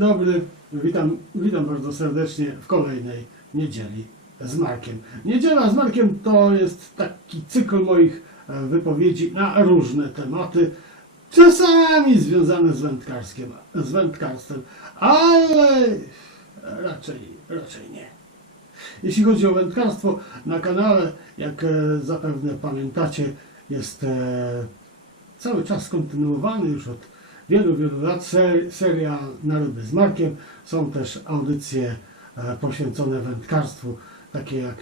Dobry, witam, witam bardzo serdecznie w kolejnej niedzieli z Markiem. Niedziela z Markiem to jest taki cykl moich e, wypowiedzi na różne tematy, czasami związane z wędkarskiem, z wędkarstwem, ale raczej, raczej nie. Jeśli chodzi o wędkarstwo, na kanale, jak e, zapewne pamiętacie, jest e, cały czas kontynuowany już od wielu, wielu lat ser, seria Narody z Markiem. Są też audycje e, poświęcone wędkarstwu, takie jak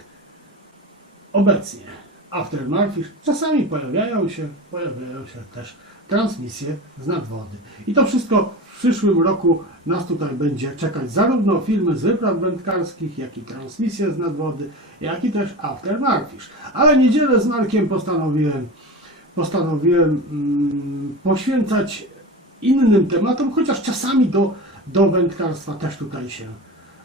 obecnie After Marfish. Czasami pojawiają się, pojawiają się też transmisje z nadwody. I to wszystko w przyszłym roku nas tutaj będzie czekać zarówno filmy z wypraw wędkarskich, jak i transmisje z nadwody, jak i też After Marfish. Ale niedzielę z Markiem postanowiłem postanowiłem mm, poświęcać innym tematom, chociaż czasami do, do wędkarstwa też tutaj się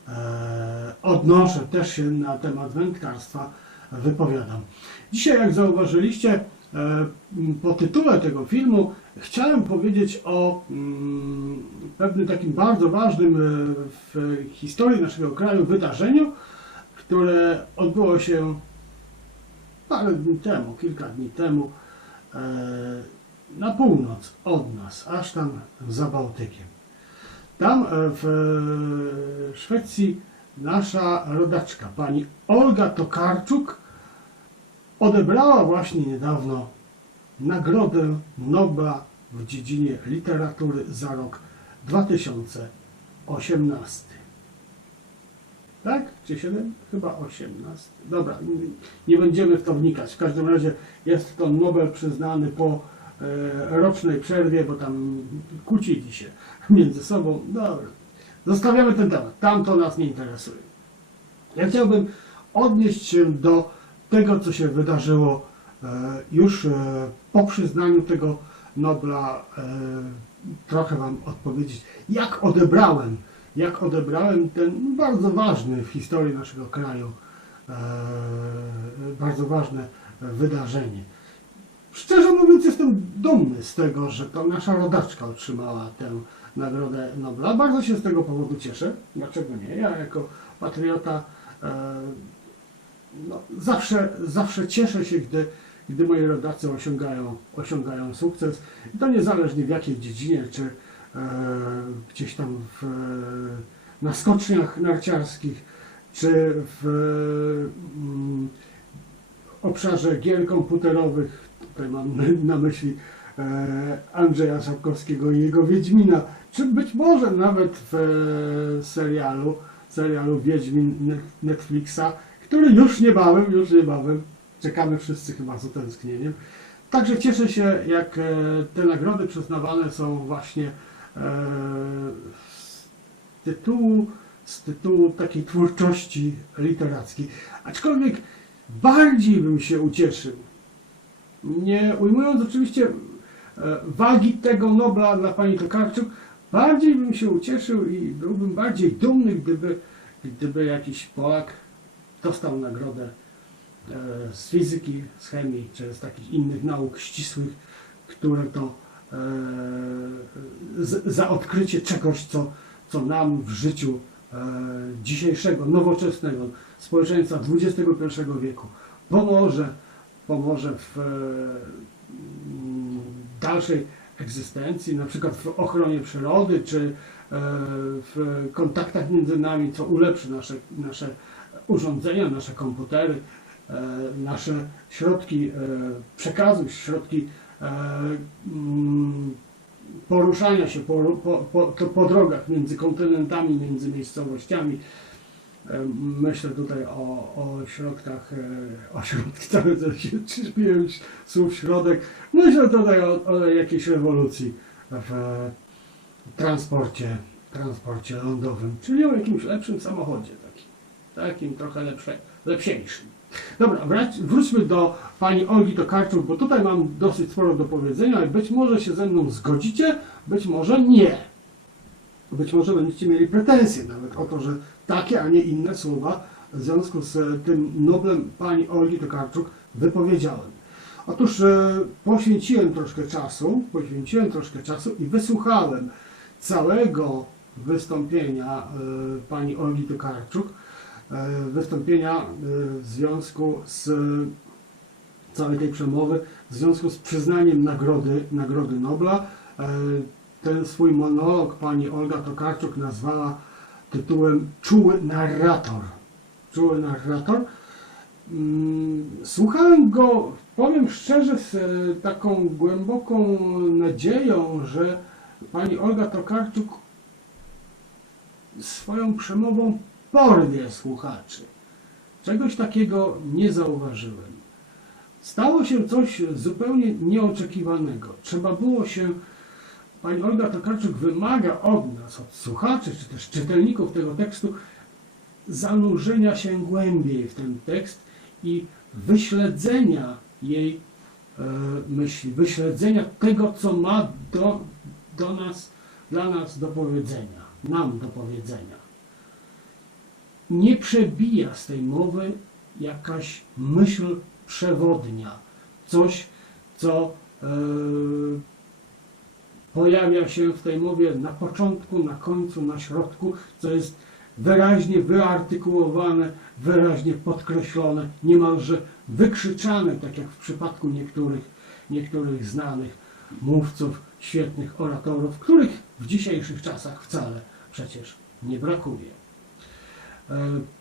e, odnoszę, też się na temat wędkarstwa wypowiadam. Dzisiaj, jak zauważyliście, e, po tytule tego filmu chciałem powiedzieć o mm, pewnym takim bardzo ważnym e, w historii naszego kraju wydarzeniu, które odbyło się parę dni temu, kilka dni temu, e, na północ od nas, aż tam za Bałtykiem. Tam e, w e, Szwecji nasza rodaczka, pani Olga Tokarczuk, odebrała właśnie niedawno Nagrodę Nobla w dziedzinie literatury za rok 2018. Tak? Czy 7? Chyba 18. Dobra, nie- będziemy w to wnikać. W każdym razie jest to Nobel przyznany po rocznej przerwie, bo tam kłócili się między sobą. Dobra, zostawiamy ten temat. Tam to nas nie interesuje. Ja chciałbym odnieść się do tego, co się wydarzyło e, już e, po przyznaniu tego Nobla. e, Trochę Wam odpowiedzieć, jak odebrałem, jak odebrałem ten bardzo ważny w historii naszego kraju, e, bardzo ważne wydarzenie. Szczerze mówiąc, jestem dumny z tego, że to nasza rodaczka otrzymała tę Nagrodę Nobla. Bardzo się z tego powodu cieszę. Dlaczego nie? Ja jako patriota e, no, zawsze, zawsze cieszę się, gdy, gdy moi rodacy osiągają, osiągają sukces. I to niezależnie w jakiej dziedzinie, czy e, gdzieś tam w, na skoczniach narciarskich, czy w mm, obszarze gier komputerowych. Tutaj mam na- myśli e, Andrzeja Sapkowskiego i jego Wiedźmina, czy być może nawet w e, serialu, serialu Wiedźmin Net- Netflixa, który już niebawem, już niebawem, czekamy wszyscy chyba z utęsknieniem. Także cieszę się, jak e, te nagrody przyznawane są właśnie z tytułu, z tytułu takiej twórczości literackiej. Aczkolwiek bardziej bym się ucieszył, nie ujmując oczywiście e, wagi tego Nobla dla pani Tokarczuk, bardziej bym się ucieszył i byłbym bardziej dumny, gdyby, gdyby jakiś Polak dostał nagrodę e, z fizyki, z chemii, czy z takich innych nauk ścisłych, które to e, za odkrycie czegoś, co, co nam w życiu dzisiejszego, nowoczesnego społeczeństwa XXI wieku pomoże, pomoże w e, mm, dalszej egzystencji, na przykład w ochronie przyrody, czy e, w kontaktach między nami, co ulepszy nasze, nasze urządzenia, nasze komputery, e, nasze środki przekazu, środki mm, poruszania się po, po, po, po drogach między kontynentami, między miejscowościami. Myślę tutaj o, o środkach, e, o środki, czas się trzyspiłem słów środek. Myślę tutaj o, o jakiejś rewolucji w transporcie, transporcie lądowym, czyli o jakimś lepszym samochodzie takim, takim trochę lepsze, lepsiejszym. Dobra, wrać, wróćmy do pani Olgi Tokarczuk, bo tutaj mam dosyć sporo do powiedzenia i być może się ze mną zgodzicie, być może nie. Być może będziecie mieli pretensje nawet o to, że takie, a nie inne słowa w związku z tym Noblem pani Olgi Tokarczuk wypowiedziałem. Otóż e, poświęciłem troszkę czasu, poświęciłem troszkę czasu i wysłuchałem całego wystąpienia e, pani Olgi Tokarczuk, e, wystąpienia w związku z całej tej przemowy, w związku z przyznaniem nagrody, nagrody Nobla. Ten swój monolog pani Olga Tokarczuk nazwała tytułem Czuły narrator. Czuły narrator. Mm, Słuchałem go, powiem szczerze, z e, taką głęboką nadzieją, że pani Olga Tokarczuk swoją przemową porwie słuchaczy. Czegoś takiego nie zauważyłem. Stało się coś zupełnie nieoczekiwanego. Trzeba było się, pani Olga Tokarczuk wymaga od nas, od słuchaczy, czy też czytelników tego tekstu, zanurzenia się głębiej w ten tekst i wyśledzenia jej e, myśli, wyśledzenia tego, co ma do, do nas, dla nas do powiedzenia, nam do powiedzenia. Nie przebija z tej mowy jakaś myśl przewodnia, coś, co e, pojawia się w tej mowie na początku, na końcu, na środku, co jest wyraźnie wyartykułowane, wyraźnie podkreślone, niemalże wykrzyczane, tak jak w przypadku niektórych, niektórych znanych mówców, świetnych oratorów, których w dzisiejszych czasach wcale przecież nie brakuje. E,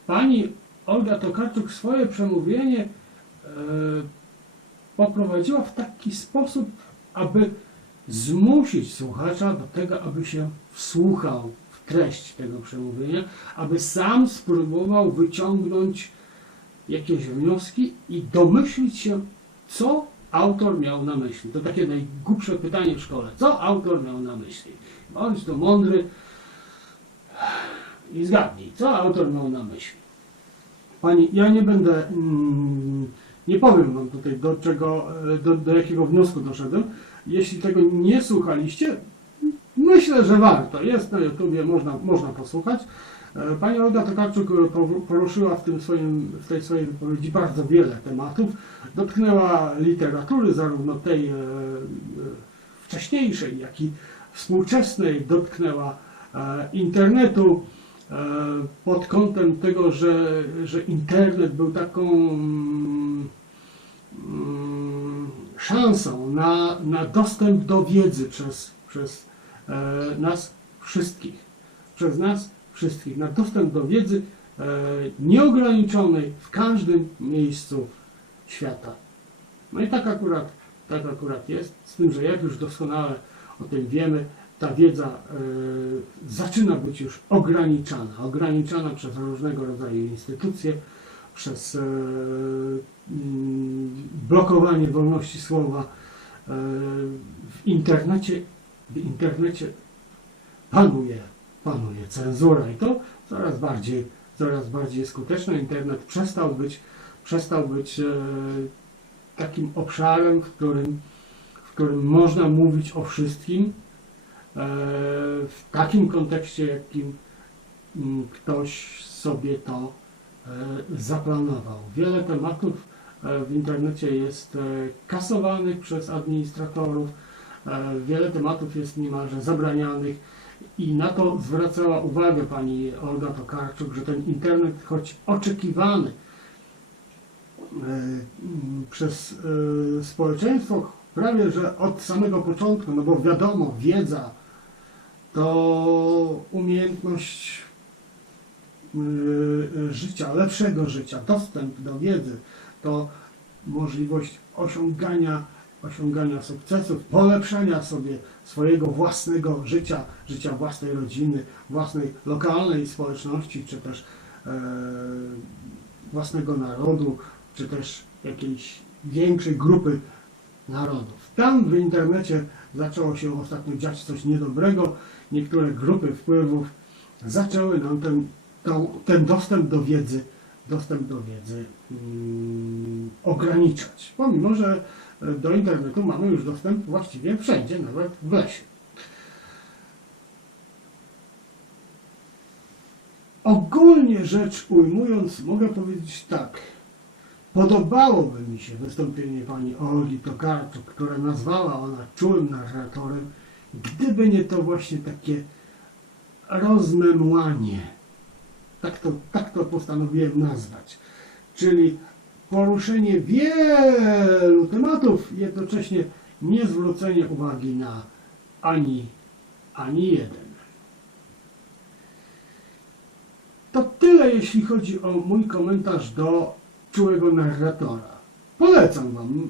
Pani Olga Tokarczuk swoje przemówienie e, poprowadziła w taki sposób, aby zmusić słuchacza do tego, aby się wsłuchał w treść tego przemówienia, aby sam spróbował wyciągnąć jakieś wnioski i domyślić się, co autor miał na myśli. To takie najgłupsze pytanie w szkole. Co autor miał na myśli? Bądź to mądry i zgadnij, co autor miał na myśli. Pani, ja nie będę, mm, nie powiem Wam tutaj do czego, do, do jakiego wniosku doszedłem. Jeśli tego nie słuchaliście, myślę, że warto. Jest na YouTubie, można, można posłuchać. E, Pani Olga Tokarczuk poru- poruszyła w, tym swoim, w tej swojej wypowiedzi bardzo wiele tematów. Dotknęła literatury, zarówno tej e, e, wcześniejszej, jak i współczesnej. Dotknęła internetu pod kątem tego, że, że internet był taką mm, szansą na, na dostęp do wiedzy przez, przez e, nas wszystkich. Przez nas wszystkich. Na dostęp do wiedzy e, nieograniczonej w każdym miejscu świata. No i tak akurat, tak akurat jest, z tym, że jak już doskonale o tym wiemy, ta wiedza e, zaczyna być już ograniczana. Ograniczana przez różnego rodzaju instytucje, przez e, mm, blokowanie wolności słowa. E, w internecie, w internecie panuje, panuje cenzura i to coraz bardziej, coraz bardziej skuteczne. Internet przestał być, przestał być takim obszarem, w którym, w którym można mówić o wszystkim w takim kontekście, jakim mm, ktoś sobie to e, zaplanował. Wiele tematów e, w internecie jest e, kasowanych przez administratorów, e, wiele tematów jest niemalże zabranianych i na to zwracała uwagę pani Olga Tokarczuk, że ten internet, choć oczekiwany e, m, przez e, społeczeństwo prawie że od samego początku, no bo wiadomo, wiedza to umiejętność y, życia, lepszego życia, dostęp do wiedzy, to możliwość osiągania, osiągania sukcesów, polepszenia sobie swojego własnego życia, życia własnej rodziny, własnej lokalnej społeczności, czy też e, własnego narodu, czy też jakiejś większej grupy narodów. Tam w internecie zaczęło się ostatnio dziać coś niedobrego. Niektóre grupy wpływów zaczęły nam ten, ten dostęp do wiedzy, dostęp do wiedzy mm, ograniczać. Pomimo, że e, do internetu mamy już dostęp właściwie wszędzie, nawet w lesie. Ogólnie rzecz ujmując, mogę powiedzieć tak. Podobałoby mi się wystąpienie pani Olgi Tokarczuk, które nazwała ona czułym narratorem, gdyby nie to właśnie takie rozmemłanie. Tak to, tak to postanowiłem nazwać. Czyli poruszenie wielu tematów, jednocześnie nie zwrócenie uwagi na ani, ani jeden. To tyle, jeśli chodzi o mój komentarz do czułego narratora. Polecam Wam.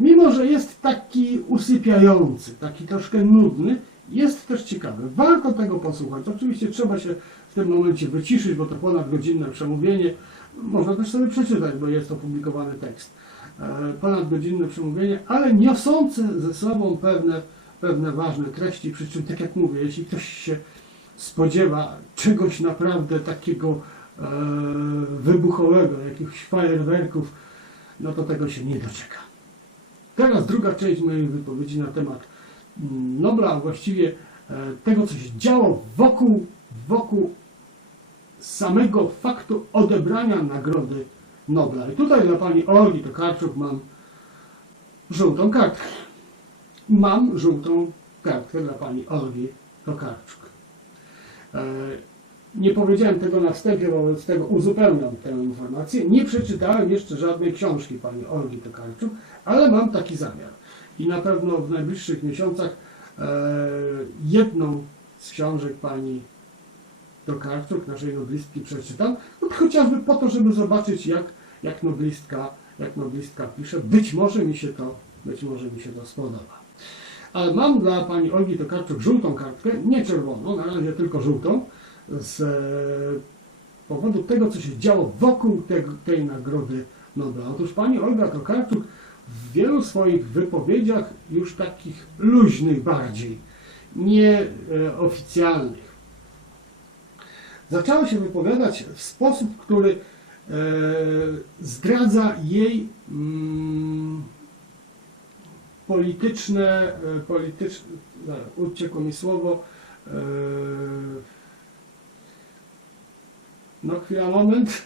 Mimo, że jest taki usypiający, taki troszkę nudny, jest też ciekawy. Warto tego posłuchać. Oczywiście trzeba się w tym momencie wyciszyć, bo to ponadgodzinne przemówienie. Można też sobie przeczytać, bo jest opublikowany tekst. E, Ponadgodzinne przemówienie, ale niosące ze sobą pewne, pewne ważne treści. Przy czym, tak jak mówię, jeśli ktoś się spodziewa czegoś naprawdę takiego e, wybuchowego, jakichś fajerwerków, no to tego się nie doczeka. Teraz druga część mojej wypowiedzi na temat mm, Nobla, a właściwie e, tego, co się działo wokół, wokół samego faktu odebrania nagrody Nobla. I tutaj dla pani Olgi Tokarczuk mam żółtą kartkę. Mam żółtą kartkę dla pani Olgi Tokarczuk. Nie powiedziałem tego na wstępie, wobec tego uzupełniam tę informację. Nie przeczytałem jeszcze żadnej książki pani Olgi Tokarczuk, ale mam taki zamiar. I na pewno w najbliższych miesiącach e, jedną z książek pani Tokarczuk, naszej noblistki, przeczytam. No, chociażby po to, żeby zobaczyć, jak, jak, noblistka, jak noblistka pisze. Być może mi się to, być może mi się to spodoba. Ale mam dla pani Olgi Tokarczuk żółtą kartkę, nie czerwoną, na razie tylko żółtą, z e, powodu tego, co się działo wokół tej nagrody Nobla. Otóż pani Olga Tokarczuk w wielu swoich wypowiedziach, już takich luźnych bardziej, nieoficjalnych, zaczęła się wypowiadać w sposób, który e, zdradza jej mm, polityczne, e, polityczne, uciekło mi słowo, e, no chwila, moment,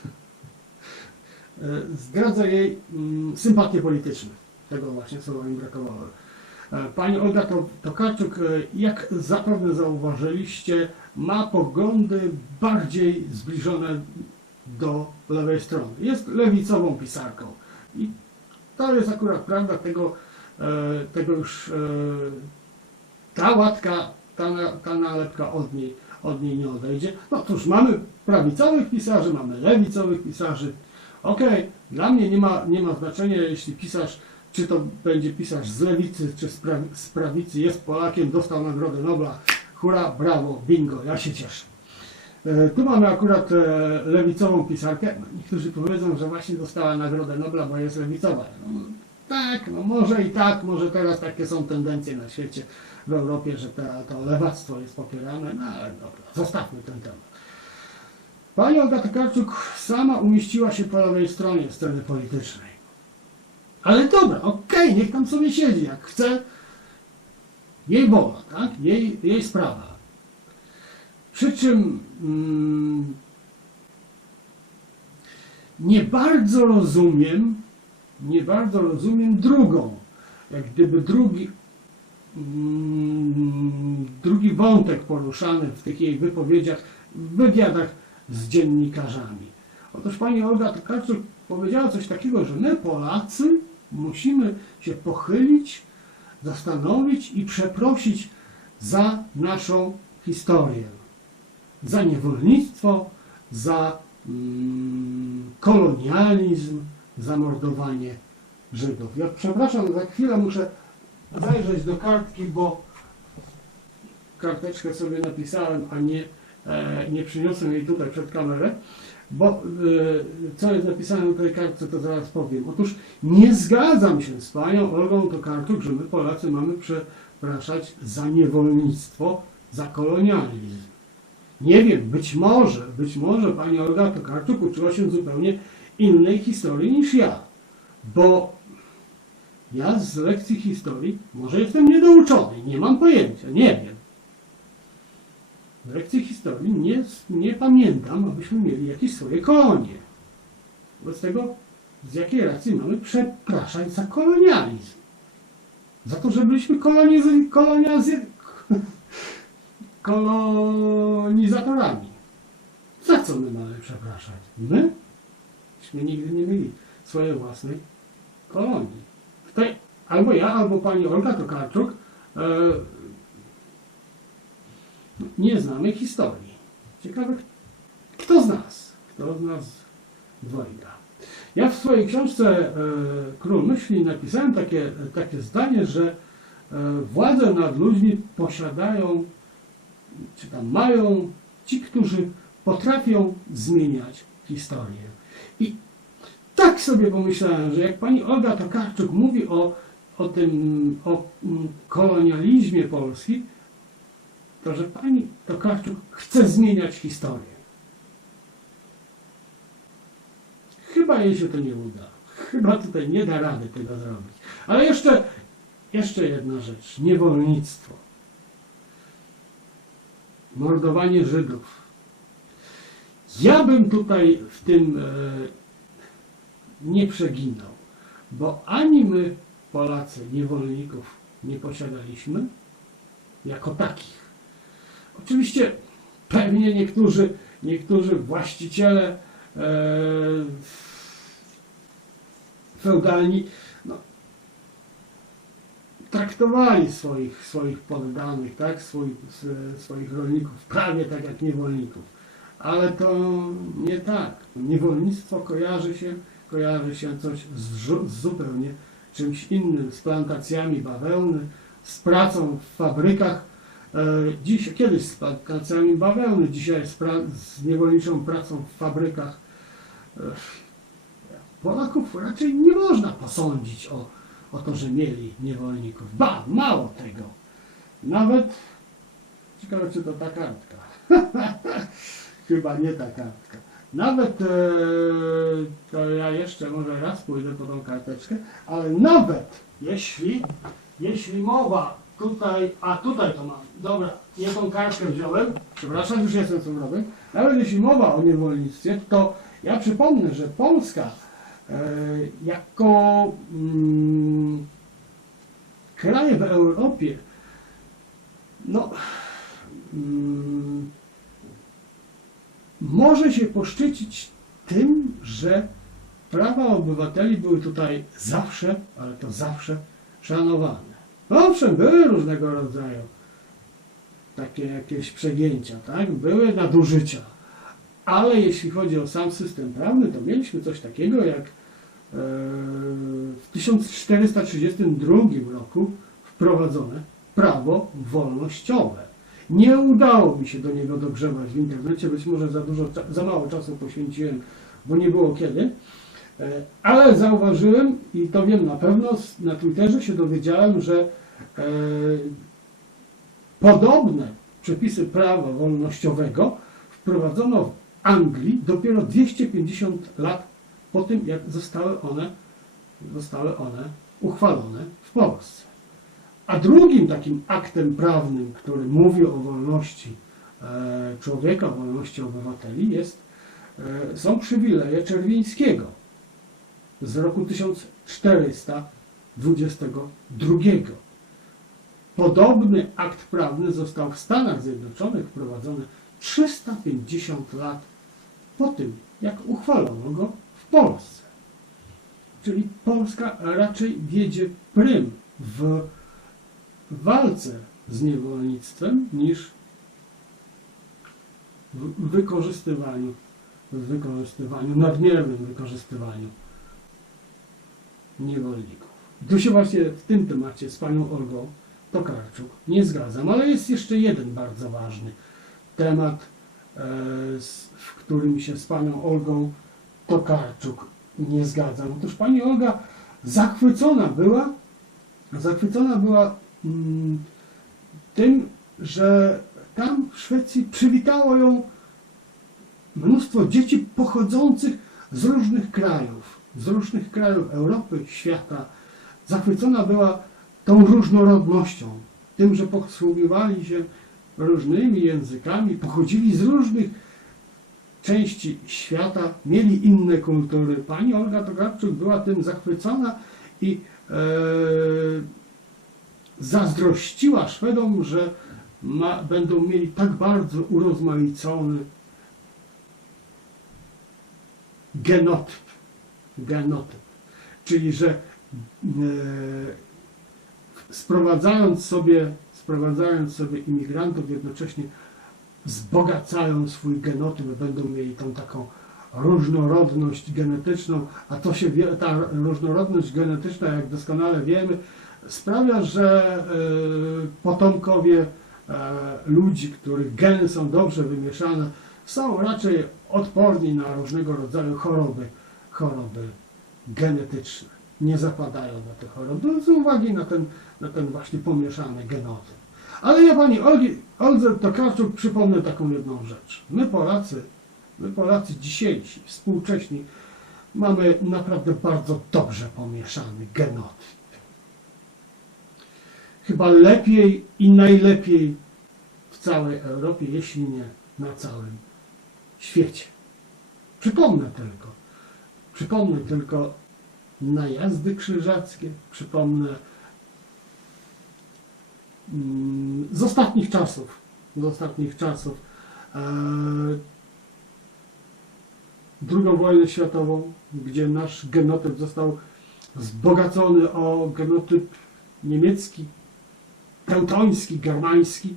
E, zdradza jej mm, sympatie polityczne. Tego właśnie słowa mi brakowało. E, Pani Olga To- Tokarczuk, e, jak zapewne zauważyliście, ma poglądy bardziej zbliżone do lewej strony. Jest lewicową pisarką. I to jest akurat prawda, tego, tego już ta łatka, ta, ta nalepka od niej, od niej nie odejdzie. No cóż, mamy prawicowych pisarzy, mamy lewicowych pisarzy. Okej, dla mnie nie ma, nie ma znaczenia, jeśli pisarz, czy to będzie pisarz z lewicy, czy z, prawi, z prawicy, jest Polakiem, dostał Nagrodę Nobla. Hurra, brawo, bingo, ja się cieszę. E, Tu mamy akurat e, lewicową pisarkę. No, Niektórzy powiedzą, że właśnie dostała Nagrodę Nobla, bo jest lewicowa. No, tak, no może i tak, może teraz takie są tendencje na świecie, w Europie, że ta, to lewactwo jest popierane, no ale dobra, zostawmy ten temat. Pani Olga Tokarczuk sama umieściła się po lewej stronie sceny politycznej. Ale dobra, okej, niech tam sobie siedzi, jak chce. Jej wola, tak? Jej, jej sprawa. Przy czym mm, nie bardzo rozumiem, nie bardzo rozumiem drugą, jak gdyby drugi, drugi wątek poruszany w tych jej wypowiedziach, w wywiadach z dziennikarzami. Otóż pani Olga Tokarczuk powiedziała coś takiego, że my Polacy musimy się pochylić, zastanowić i przeprosić za naszą historię za niewolnictwo, za mm, kolonializm, za mordowanie Żydów. Ja przepraszam, za chwilę muszę zajrzeć do kartki, bo karteczkę sobie napisałem, a nie, e, nie przyniosłem jej tutaj przed kamerę. Bo e, co jest napisane na tej kartce, to zaraz powiem. Otóż nie zgadzam się z panią Olgą Tokarczuk, że my Polacy mamy przepraszać za niewolnictwo, za kolonializm. Nie wiem, być może, być może pani Olga Tokarczuk uczyła się zupełnie innej historii niż ja. Bo ja z lekcji historii może jestem niedouczony, nie mam pojęcia, nie wiem. W lekcji historii nie, nie pamiętam, abyśmy mieli jakieś swoje kolonie. Wobec tego, z jakiej racji mamy przepraszać za kolonializm? Za to, że byliśmy koloniz- koloniazy- kolonizatorami. Za co my mamy przepraszać? My? Myśmy nigdy nie mieli swojej własnej kolonii. Tutaj albo ja, albo pani Olga Tokarczuk e, nie znamy historii. Ciekawe, kto z nas? Kto z nas dwojga? Ja w swojej książce e, Król Myśli napisałem takie, takie zdanie, że e, władzę nad ludźmi posiadają, czy tam mają ci, którzy potrafią zmieniać historię. I tak sobie pomyślałem, że jak pani Olga Tokarczuk mówi o, o tym, o mm, kolonializmie Polski, to że pani Tokarczuk chce zmieniać historię. Chyba jej się to nie uda. Chyba tutaj nie da rady tego zrobić. Ale jeszcze, jeszcze jedna rzecz. Niewolnictwo. Mordowanie Żydów. Ja bym tutaj w tym e, nie przeginał, bo ani my, Polacy, niewolników nie posiadaliśmy jako takich. Oczywiście pewnie niektórzy, niektórzy właściciele e, feudalni no, traktowali swoich, swoich poddanych, tak, swoich rolników prawie tak jak niewolników. Ale to nie tak. Niewolnictwo kojarzy się, kojarzy się coś z, z zupełnie czymś innym, z plantacjami bawełny, z pracą w fabrykach. E, Dziś, kiedyś z plantacjami bawełny, dzisiaj z, pra, z niewolniczą pracą w fabrykach. E, Polaków raczej nie można posądzić o, o to, że mieli niewolników. Ba, mało tego. Nawet, ciekawe czy to ta kartka. Chyba nie ta kartka. Nawet, e, to ja jeszcze może raz pójdę po tą karteczkę, ale nawet jeśli, jeśli mowa tutaj, a tutaj to mam, dobra, nie tą kartkę wziąłem, przepraszam, już jestem co robię, nawet jeśli mowa o niewolnictwie, to ja przypomnę, że Polska e, jako mm, kraj w Europie, no, mm, może się poszczycić tym, że prawa obywateli były tutaj zawsze, ale to zawsze szanowane. No Owszem, były różnego rodzaju takie jakieś przegięcia, tak? Były nadużycia. Ale jeśli chodzi o sam system prawny, to mieliśmy coś takiego jak e, w 1432 roku wprowadzone prawo wolnościowe. Nie udało mi się do niego dogrzebać w internecie, być może za dużo, za mało czasu poświęciłem, bo nie było kiedy. E, Ale zauważyłem i to wiem na pewno, na Twitterze się dowiedziałem, że e, podobne przepisy prawa wolnościowego wprowadzono w Anglii dopiero 250 lat po tym, jak zostały one, zostały one uchwalone w Polsce. A drugim takim aktem prawnym, który mówi o wolności e, człowieka, o wolności obywateli, jest, e, są przywileje Czerwińskiego z roku 1422. Podobny akt prawny został w Stanach Zjednoczonych wprowadzony 350 lat po tym, jak uchwalono go w Polsce. Czyli Polska raczej wiedzie prym w walce z niewolnictwem niż w wykorzystywaniu, w wykorzystywaniu, nadmiernym wykorzystywaniu niewolników. Tu się właśnie w tym temacie z panią Olgą Tokarczuk nie zgadzam, ale jest jeszcze jeden bardzo ważny temat, e, w którym się z panią Olgą Tokarczuk nie zgadzam. Otóż pani Olga zachwycona była, zachwycona była tym, że tam w Szwecji przywitało ją mnóstwo dzieci pochodzących z różnych krajów, z różnych krajów Europy, świata. Zachwycona była tą różnorodnością, tym, że posługiwali się różnymi językami, pochodzili z różnych części świata, mieli inne kultury. Pani Olga Tokarczuk była tym zachwycona i e, zazdrościła Szwedom, że ma, będą mieli tak bardzo urozmaicony genotyp. genotyp. Czyli, że e, sprowadzając sobie, sprowadzając sobie imigrantów, jednocześnie wzbogacają swój genotyp, będą mieli tą taką różnorodność genetyczną, a to się ta różnorodność genetyczna, jak doskonale wiemy, sprawia, że e, potomkowie e, ludzi, których geny są dobrze wymieszane, są raczej odporni na różnego rodzaju choroby, choroby genetyczne. Nie zapadają na te choroby z uwagi na ten, na ten właśnie pomieszany genotyp. Ale ja pani Olgi, Oldze Tokarczuk przypomnę taką jedną rzecz. My Polacy, my Polacy dzisiejsi, współcześni, mamy naprawdę bardzo dobrze pomieszany genotyp. Chyba lepiej i najlepiej w całej Europie, jeśli nie na całym świecie. Przypomnę tylko, przypomnę tylko najazdy krzyżackie, przypomnę mm, z ostatnich czasów, z ostatnich czasów e, drugą wojnę światową, gdzie nasz genotyp został wzbogacony o genotyp niemiecki, teutoński, germański,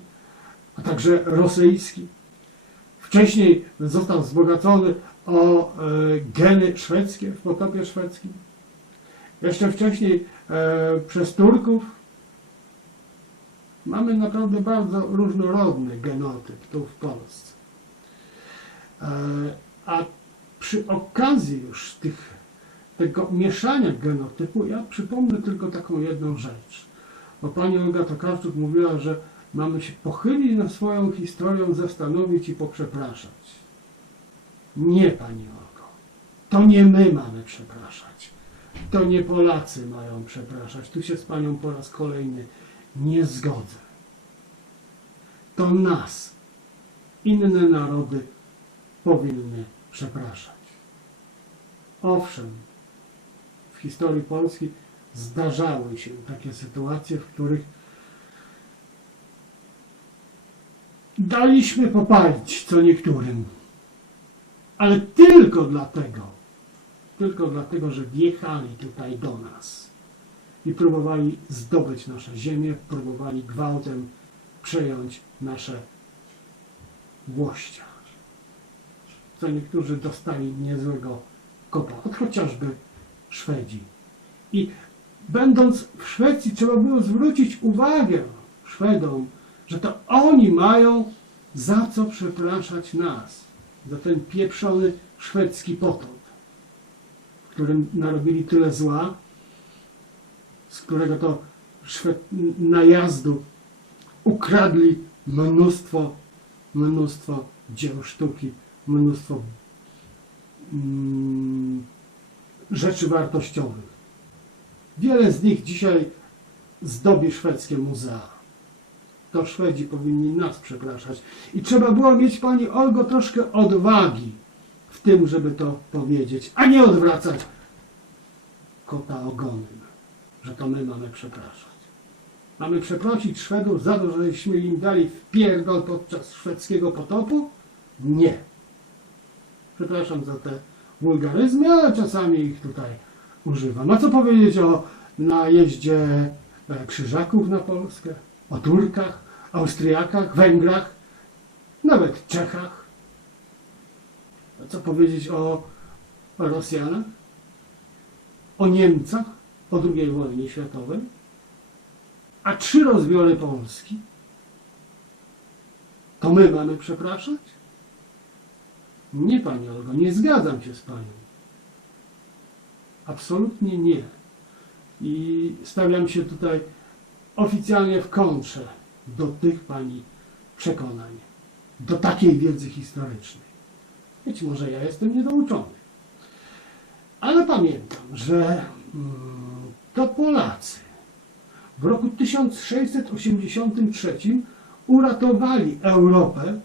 a także rosyjski. Wcześniej został wzbogacony o e, geny szwedzkie w potopie szwedzkim. Jeszcze wcześniej e, przez Turków. Mamy naprawdę bardzo różnorodny genotyp tu w Polsce. E, a przy okazji już tych, tego mieszania genotypu, ja przypomnę tylko taką jedną rzecz. Bo pani Olga Tokarczuk mówiła, że mamy się pochylić nad swoją historią, zastanowić i poprzepraszać. Nie, pani Olgo. To nie my mamy przepraszać. To nie Polacy mają przepraszać. Tu się z panią po raz kolejny nie zgodzę. To nas, inne narody powinny przepraszać. Owszem, w historii Polski zdarzały się takie sytuacje, w których daliśmy popalić co niektórym, ale tylko dlatego, tylko dlatego, że wjechali tutaj do nas i próbowali zdobyć nasze ziemię, próbowali gwałtem przejąć nasze włościa. Co niektórzy dostali niezłego kopa, od chociażby Szwedzi. I będąc w Szwecji trzeba było zwrócić uwagę Szwedom, że to oni mają za co przepraszać nas, za ten pieprzony szwedzki potop, którym narobili tyle zła, z którego to Szwed najazdu ukradli mnóstwo, mnóstwo dzieł sztuki, mnóstwo mm, rzeczy wartościowych. Wiele z nich dzisiaj zdobi szwedzkie muzea. To Szwedzi powinni nas przepraszać. I trzeba było mieć, Pani Olgo, troszkę odwagi w tym, żeby to powiedzieć, a nie odwracać kota ogonem, że to my mamy przepraszać. Mamy przeprosić Szwedów za to, żeśmy im dali wpierdol podczas szwedzkiego potopu? Nie. Przepraszam za te wulgaryzmy, ale czasami ich tutaj używam. A co powiedzieć o najeździe e, krzyżaków na Polskę? O Turkach, Austriakach, Węgrach, nawet Czechach? A co powiedzieć o Rosjanach? O Niemcach po II wojnie światowej? A trzy rozbiory Polski? To my mamy przepraszać? Nie, Pani Olgo, nie zgadzam się z Panią. Absolutnie nie. I stawiam się tutaj oficjalnie w kontrze do tych Pani przekonań, do takiej wiedzy historycznej. Być może ja jestem niedouczony. Ale pamiętam, że mm, to Polacy w roku 1683 uratowali Europę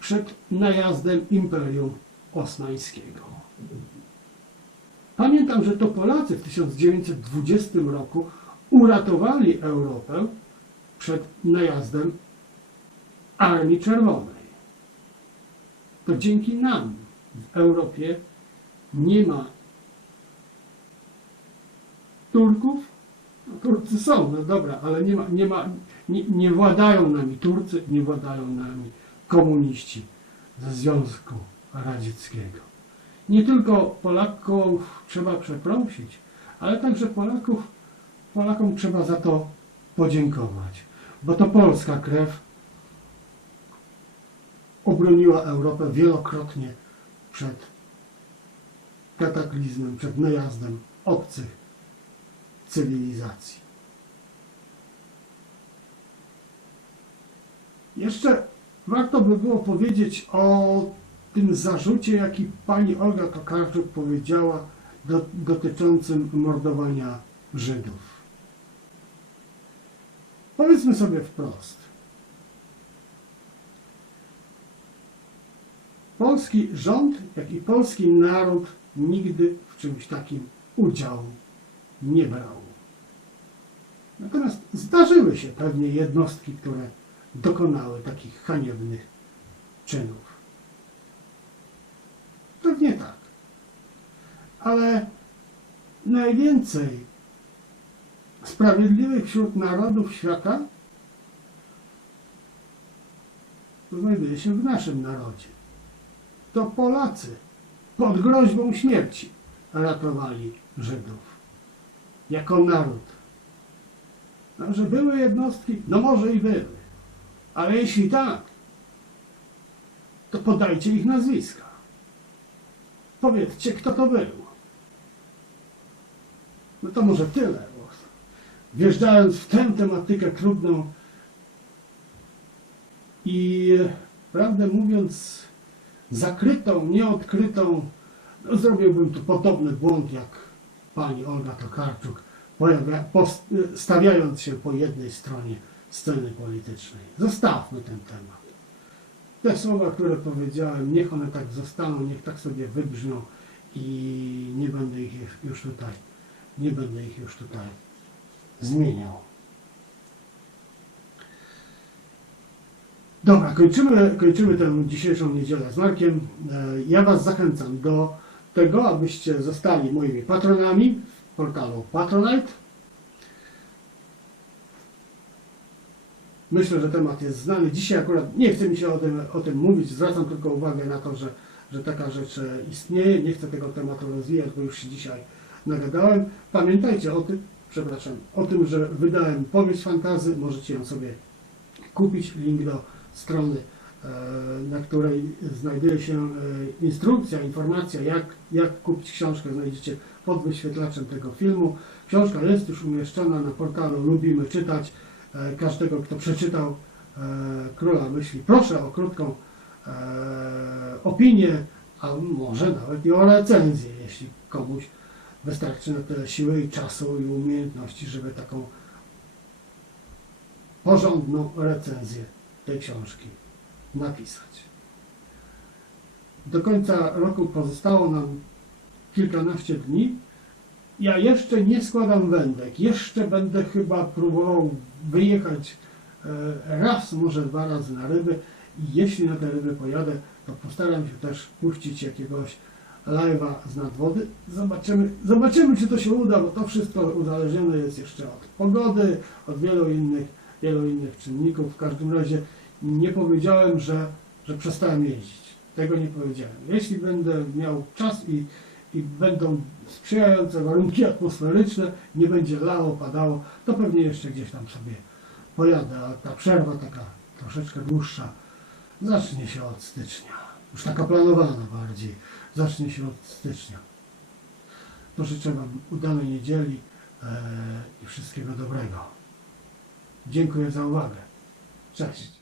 przed najazdem Imperium Osmańskiego. Pamiętam, że to Polacy w 1920 roku uratowali Europę przed najazdem Armii Czerwonej. To dzięki nam w Europie nie ma Turków. No, Turcy są, no dobra, ale nie, ma, nie, ma, nie, nie władają nami Turcy, nie władają nami komuniści ze Związku Radzieckiego. Nie tylko Polaków trzeba przeprosić, ale także Polaków, Polakom trzeba za to podziękować, bo to polska krew obroniła Europę wielokrotnie przed kataklizmem, przed najazdem obcych cywilizacji. Jeszcze warto by było powiedzieć o tym zarzucie, jaki pani Olga Tokarczuk powiedziała do, dotyczącym mordowania Żydów. Powiedzmy sobie wprost. Polski rząd, jak i polski naród nigdy w czymś takim udziału nie brał. Natomiast zdarzyły się pewnie jednostki, które dokonały takich haniebnych czynów. Pewnie tak. Ale najwięcej sprawiedliwych wśród narodów świata znajduje się w naszym narodzie. To Polacy pod groźbą śmierci ratowali Żydów jako naród. No, że były jednostki, no może i były, ale jeśli tak, to podajcie ich nazwiska. Powiedzcie, kto to był. No to może tyle. Wjeżdżając w tę tematykę trudną i prawdę mówiąc zakrytą, nieodkrytą, no, zrobiłbym tu podobny błąd jak pani Olga Tokarczuk, stawiając się po jednej stronie sceny politycznej. Zostawmy ten temat. Te słowa, które powiedziałem, niech one tak zostaną, niech tak sobie wybrzmią i nie będę ich już tutaj, nie będę ich już tutaj zmieniał. Dobra, kończymy, kończymy tę dzisiejszą niedzielę z Markiem. E, Ja Was zachęcam do tego, abyście zostali moimi patronami w portalu Patronite. Myślę, że temat jest znany. Dzisiaj akurat nie chce mi się o tym, o tym mówić, zwracam tylko uwagę na to, że, że taka rzecz e, istnieje. Nie chcę tego tematu rozwijać, bo już się dzisiaj nagadałem. Pamiętajcie o tym, przepraszam, o tym, że wydałem powieść fantazy. Możecie ją sobie kupić. Link do strony, e, na której znajduje się e, instrukcja, informacja, jak, jak kupić książkę, znajdziecie pod wyświetlaczem tego filmu. Książka jest już umieszczona na portalu Lubimy Czytać. E, Każdego, kto przeczytał e, Króla Myśli, proszę o krótką e, opinię, a może nawet i o recenzję, jeśli komuś wystarczy na tyle siły i czasu i umiejętności, żeby taką porządną recenzję tej książki napisać. Do końca roku pozostało nam kilkanaście dni. Ja jeszcze nie składam wędek. Jeszcze będę chyba próbował wyjechać e, raz, może dwa razy na ryby. I jeśli na te ryby pojadę, to postaram się też puścić jakiegoś live'a z nadwody. Zobaczymy, zobaczymy, czy to się uda, bo to wszystko uzależnione jest jeszcze od pogody, od wielu innych, wielu innych czynników. W każdym razie nie powiedziałem, że, że przestałem jeździć. Tego nie powiedziałem. Jeśli będę miał czas i, i będą sprzyjające warunki atmosferyczne, nie będzie lało, padało, to pewnie jeszcze gdzieś tam sobie pojadę, a ta przerwa taka troszeczkę dłuższa zacznie się od stycznia. Już taka planowana bardziej. Zacznie się od stycznia. To życzę Wam udanej niedzieli e, i wszystkiego dobrego. Dziękuję za uwagę. Cześć.